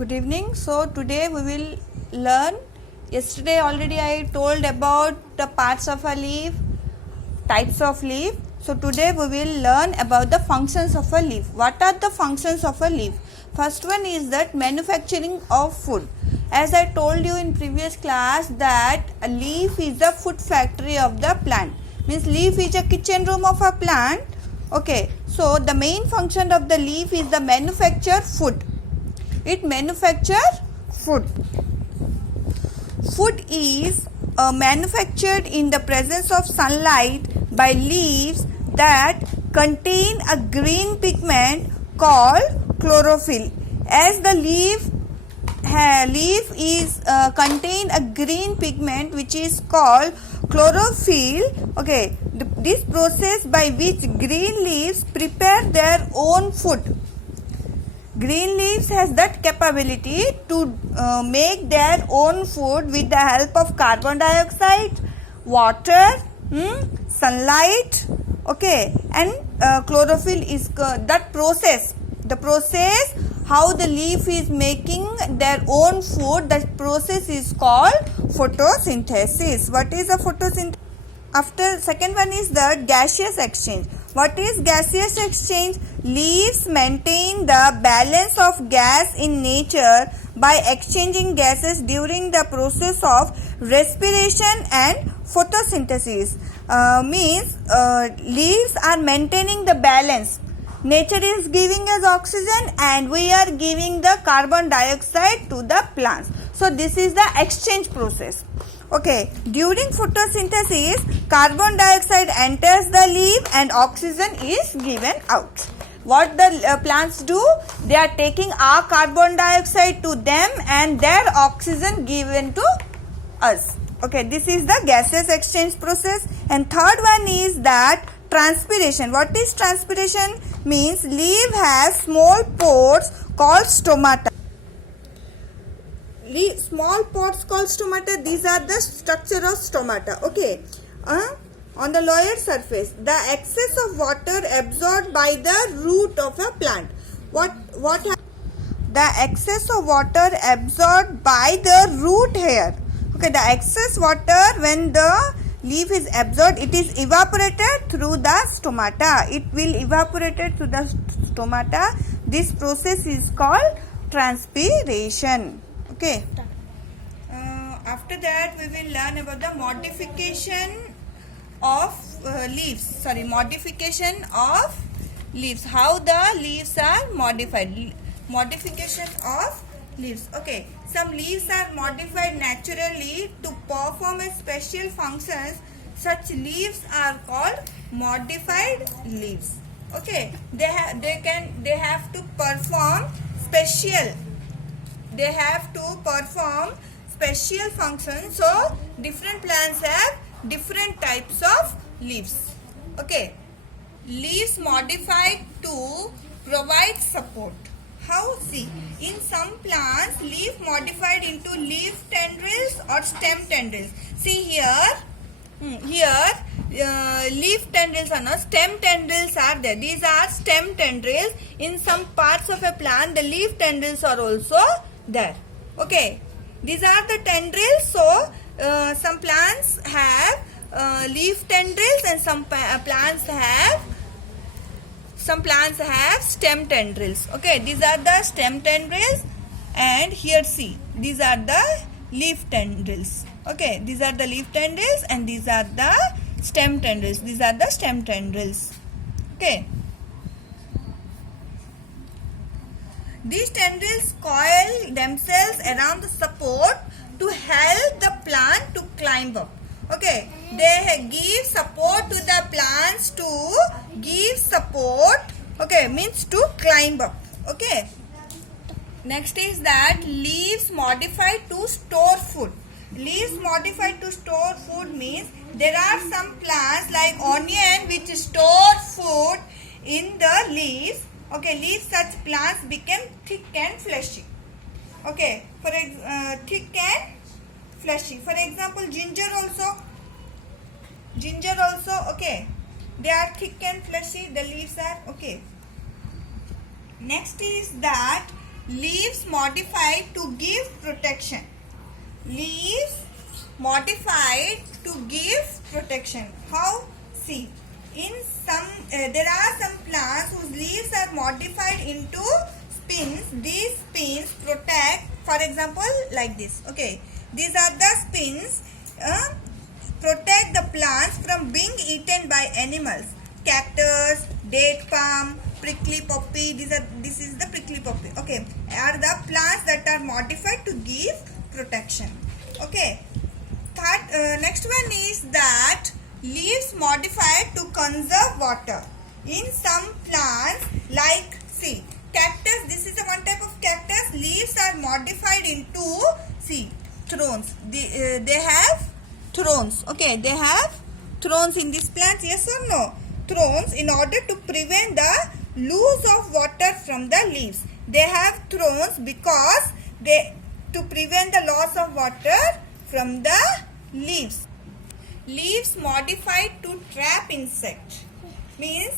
Good evening. So today we will learn. Yesterday already I told about the parts of a leaf, types of leaf. So today we will learn about the functions of a leaf. What are the functions of a leaf? First one is that manufacturing of food. As I told you in previous class that a leaf is the food factory of the plant. Means leaf is a kitchen room of a plant. Okay. So the main function of the leaf is the manufacture food. It manufacture food. Food is manufactured in the presence of sunlight by leaves that contain a green pigment called chlorophyll. As the leaf is contain a green pigment which is called chlorophyll. Okay, this process by which green leaves prepare their own food. Green leaves has that capability to make their own food with the help of carbon dioxide, water, sunlight, okay, and chlorophyll is that process. The process how the leaf is making their own food, that process is called photosynthesis. What is a photosynthesis? After second one is the gaseous exchange. What is gaseous exchange? Leaves maintain the balance of gas in nature by exchanging gases during the process of respiration and photosynthesis. Leaves are maintaining the balance. Nature is giving us oxygen and we are giving the carbon dioxide to the plants. So this is the exchange process. Okay, during photosynthesis, carbon dioxide enters the leaf and oxygen is given out. What the plants do? They are taking our carbon dioxide to them and their oxygen given to us. Okay, this is the gaseous exchange process. And third one is that transpiration. What is transpiration? Means leaf has small pores called stomata. Small pores called stomata. These are the structure of stomata. Okay. On the lower surface, the excess of water absorbed by the root of a plant. The excess of water absorbed by the root here. Okay. The excess water when the leaf is absorbed, it is evaporated through the stomata. It will evaporate through the stomata. This process is called transpiration. Okay. After that we will learn about the modification of leaves. Modification of leaves. How the leaves are modified. Modification of leaves. Okay. Some leaves are modified naturally to perform a special functions. Such leaves are called modified leaves. Okay. They have to perform special. They have to perform special functions. So different plants have different types of leaves. Okay. Leaves modified to provide support. How? See, in some plants, leaf modified into leaf tendrils or stem tendrils. See here, leaf tendrils are not, stem tendrils are there. These are stem tendrils. In some parts of a plant, the leaf tendrils are also there. Okay, these are the tendrils. So some plants have leaf tendrils and some plants have stem tendrils. Okay, these are the stem tendrils and here see, these are the leaf tendrils. Okay, these are the leaf tendrils and these are the stem tendrils. These are the stem tendrils. Okay. These tendrils coil themselves around the support to help the plant to climb up. Okay, they give support to the plants to give support. Okay, means to climb up. Okay. Next is that leaves modified to store food. Leaves modified to store food means there are some plants like onion which store food in the leaves. Okay, leaves such plants become thick and fleshy. Okay, for thick and fleshy. For example, ginger also. Okay, they are thick and fleshy. The leaves are okay. Next is that leaves modified to give protection. Leaves modified to give protection. How? See, in some there are some plants whose leaves are modified into spines. These spines protect, for example, like this. Okay, these are the spines protect the plants from being eaten by animals. Cactus, date palm, prickly poppy. This is the prickly poppy. Okay, are the plants that are modified to give protection. Okay. Next one is that leaves modified to conserve water. In some plants, like see cactus, this is a one type of cactus. Leaves are modified into thorns. They have thorns. Okay, they have thorns in this plant. Yes or no? Thorns in order to prevent the loss of water from the leaves. They have thorns because to prevent the loss of water from the leaves. Leaves modified to trap insect means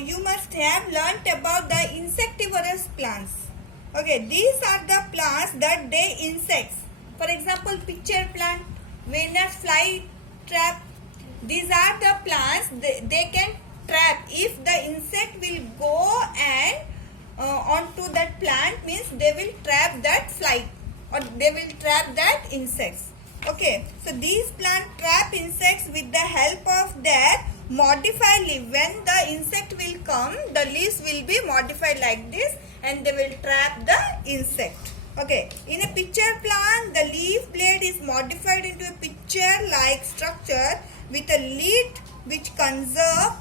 you must have learnt about the insectivorous plants. Okay, these are the plants that they insects. For example, pitcher plant, Venus fly trap. These are the plants they can trap. If the insect will go and onto that plant, means they will trap that fly or they will trap that insects. Okay, so these plants trap insects with the help of their modified leaf. When the insect will come, the leaves will be modified like this and they will trap the insect. Okay, in a pitcher plant, the leaf blade is modified into a pitcher-like structure with a lid which conserve.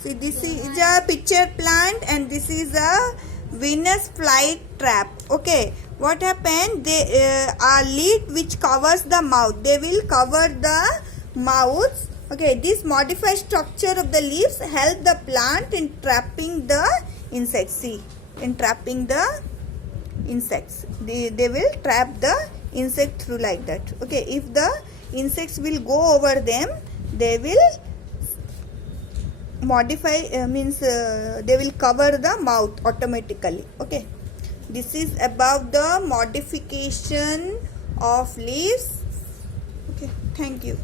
See, this is a pitcher plant and this is a Venus fly trap. Okay, what happened? They a lid which covers the mouth. They will cover the mouths. Okay, this modified structure of the leaves help the plant in trapping the insects. See, in trapping the insects, they will trap the insect through like that. Okay, if the insects will go over them, they will modify they will cover the mouth automatically. Okay, this is about the modification of leaves. Okay, thank you.